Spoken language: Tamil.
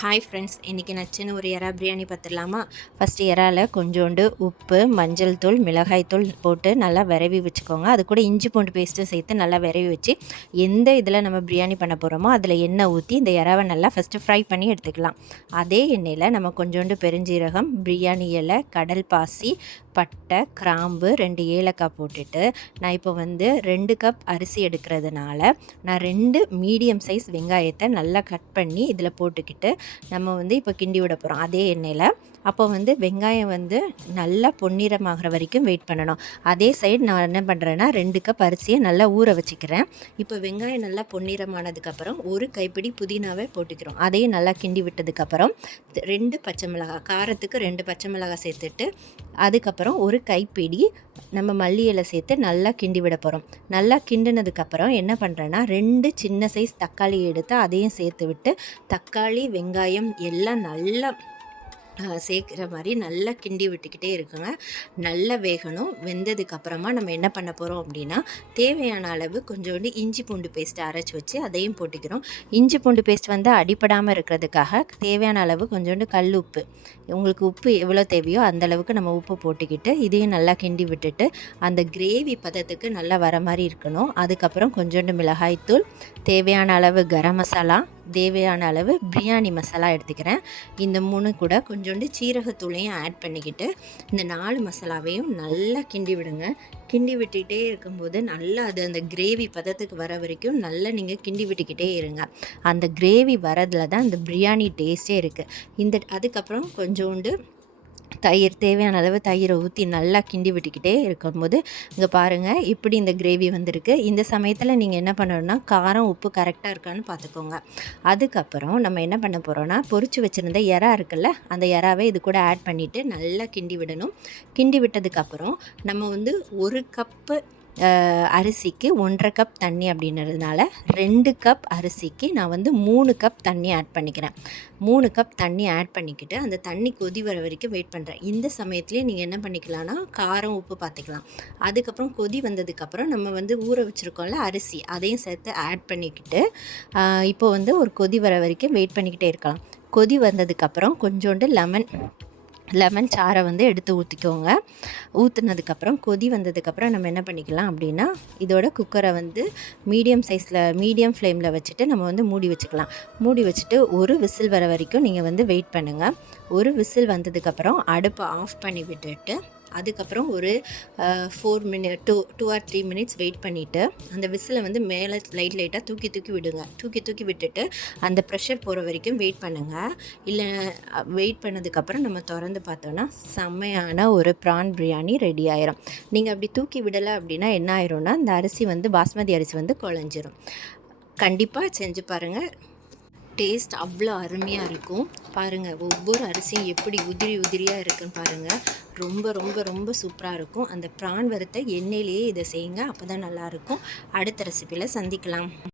ஹாய் ஃப்ரெண்ட்ஸ், இன்றைக்கி நச்சுன்னு ஒரு எறா பிரியாணி பார்த்துடலாமா? ஃபஸ்ட்டு எறாவில் கொஞ்சோண்டு உப்பு, மஞ்சள் தூள், மிளகாய் தூள் போட்டு நல்லா விரவி வச்சுக்கோங்க. அது கூட இஞ்சி பூண்டு பேஸ்ட்டும் சேர்த்து நல்லா விரவி வச்சு, எந்த இதில் நம்ம பிரியாணி பண்ண போகிறோமோ அதில் எண்ணெய் ஊற்றி இந்த எறாவை நல்லா ஃபஸ்ட்டு ஃப்ரை பண்ணி எடுத்துக்கலாம். அதே எண்ணெயில் நம்ம கொஞ்சோண்டு பெருஞ்சீரகம், பிரியாணி இலை, கடல் பாசி, பட்டை, கிராம்பு, 2 ஏலக்காய் போட்டுட்டு, நான் இப்போ 2 கப் அரிசி எடுக்கிறதுனால நான் 2 மீடியம் சைஸ் வெங்காயத்தை நல்லா கட் பண்ணி இதில் போட்டுக்கிட்டு நம்ம இப்போ கிண்டி விட போகிறோம் அதே எண்ணெயில். அப்போ வெங்காயம் நல்லா பொன்னிறமாகிற வரைக்கும் வெயிட் பண்ணணும். அதே சைடு நான் என்ன பண்ணுறேன்னா 2 கப் அரிசியை நல்லா ஊற வச்சுக்கிறேன். இப்போ வெங்காயம் நல்லா பொன்னிறமானதுக்கப்புறம் ஒரு கைப்பிடி புதினாவை போட்டுக்கிறோம். அதையும் நல்லா கிண்டி விட்டதுக்கப்புறம் 2 பச்சை மிளகாய், காரத்துக்கு 2 பச்சை மிளகாய் சேர்த்துட்டு, அதுக்கப்புறம் ஒரு கைப்பிடி நம்ம மல்லி இலை சேர்த்து நல்லா கிண்டி விட போகிறோம். நல்லா கிண்டினதுக்கப்புறம் என்ன பண்ணுறேன்னா 2 சின்ன சைஸ் தக்காளி எடுத்து அதையும் சேர்த்து விட்டு, தக்காளி வெங்காயம் எல்லாம் நல்லா சேர்க்குற மாதிரி நல்லா கிண்டி விட்டுக்கிட்டே இருக்குங்க. நல்லா வேகணும். வெந்ததுக்கப்புறமா நம்ம என்ன பண்ண போகிறோம் அப்படின்னா, தேவையான அளவு கொஞ்சோண்டு இஞ்சி பூண்டு பேஸ்ட்டு அரைச்சி வச்சு அதையும் போட்டுக்கிறோம். இஞ்சி பூண்டு பேஸ்ட் அடிப்படாமல் இருக்கிறதுக்காக தேவையான அளவு கொஞ்சோண்டு கல் உப்பு, உங்களுக்கு உப்பு எவ்வளோ தேவையோ அந்தளவுக்கு நம்ம உப்பு போட்டுக்கிட்டு இதையும் நல்லா கிண்டி விட்டுட்டு, அந்த கிரேவி பதத்துக்கு நல்லா வர மாதிரி இருக்கணும். அதுக்கப்புறம் கொஞ்சோண்டு மிளகாய்த்தூள், தேவையான அளவு கரம் மசாலா, தேவையான அளவு பிரியாணி மசாலா எடுத்துக்கிறேன். இந்த 3 கூட கொஞ்சோண்டு சீரகத்தூளையும் ஆட் பண்ணிக்கிட்டு இந்த 4 மசாலாவையும் நல்லா கிண்டி விடுங்க. கிண்டி விட்டுக்கிட்டே இருக்கும்போது நல்லா அது அந்த கிரேவி பதத்துக்கு வர வரைக்கும் நல்லா நீங்கள் கிண்டி விட்டுக்கிட்டே இருங்க. அந்த கிரேவி வரதில் தான் இந்த பிரியாணி டேஸ்ட்டே இருக்குது. அதுக்கப்புறம் கொஞ்சோண்டு தயிர், தேவையான அளவு தயிரை ஊற்றி நல்லா கிண்டி விட்டுக்கிட்டே இருக்கும்போது இங்கே பாருங்கள் இப்படி இந்த கிரேவி வந்திருக்கு. இந்த சமயத்தில் நீங்கள் என்ன பண்ணணும்னா காரம் உப்பு கரெக்டாக இருக்கான்னு பார்த்துக்கோங்க. அதுக்கப்புறம் நம்ம என்ன பண்ண போகிறோன்னா, பொரிச்சு வச்சுருந்த எறா இருக்குல்ல, அந்த எறாவை இது கூட ஆட் பண்ணிவிட்டு நல்லா கிண்டி விடணும். கிண்டி விட்டதுக்கப்புறம் நம்ம 1 கப்பு அரிசிக்கு 1.5 கப் தண்ணி அப்படின்றதுனால 2 கப் அரிசிக்கு நான் 3 கப் தண்ணி ஆட் பண்ணிக்கிறேன். 3 கப் தண்ணி ஆட் பண்ணிக்கிட்டு அந்த தண்ணி கொதி வர வரைக்கும் வெயிட் பண்ணுறேன். இந்த சமயத்துலேயே நீங்கள் என்ன பண்ணிக்கலாம்னா காரம் உப்பு பார்த்துக்கலாம். அதுக்கப்புறம் கொதி வந்ததுக்கப்புறம் நம்ம ஊற வச்சுருக்கோம்ல அரிசி, அதையும் சேர்த்து ஆட் பண்ணிக்கிட்டு இப்போ ஒரு கொதி வர வரைக்கும் வெயிட் பண்ணிக்கிட்டே இருக்கலாம். கொதி வந்ததுக்கப்புறம் கொஞ்சோண்டு லெமன் சாறை எடுத்து ஊற்றிக்கோங்க. ஊற்றுனதுக்கப்புறம் கொதி வந்ததுக்கப்புறம் நம்ம என்ன பண்ணிக்கலாம் அப்படின்னா, இதோட குக்கரை மீடியம் ஃப்ளேமில் வச்சுட்டு நம்ம மூடி வச்சுக்கலாம். மூடி வச்சுட்டு ஒரு விசில் வர வரைக்கும் நீங்கள் வெயிட் பண்ணுங்கள். ஒரு விசில் வந்ததுக்கப்புறம் அடுப்பை ஆஃப் பண்ணி விட்டுட்டு, அதுக்கப்புறம் ஒரு 2 or 3 மினிட்ஸ் வெயிட் பண்ணிவிட்டு அந்த விசிலை மேலே லைட்டாக தூக்கி விடுங்க. தூக்கி விட்டுட்டு அந்த ப்ரெஷர் போகிற வரைக்கும் வெயிட் பண்ணுங்கள். இல்லை வெயிட் பண்ணதுக்கப்புறம் நம்ம திறந்து பார்த்தோன்னா செம்மையான ஒரு ப்ரான் பிரியாணி ரெடி ஆயிரும். நீங்கள் அப்படி தூக்கி விடலை அப்படின்னா என்ன ஆயிரும்னா, இந்த அரிசி பாஸ்மதி அரிசி குழஞ்சிரும். கண்டிப்பாக செஞ்சு பாருங்கள். டேஸ்ட் அவ்வளோ அருமையாக இருக்கும். பாருங்கள், ஒவ்வொரு அரிசியும் எப்படி உதிரியாக இருக்குன்னு பாருங்கள். ரொம்ப ரொம்ப ரொம்ப சூப்பராக இருக்கும். அந்த ப்ரான் வறுத்த எண்ணெயிலேயே இதை செய்யுங்க, அப்போ தான் நல்லாயிருக்கும். அடுத்த ரெசிபியில் சந்திக்கலாம்.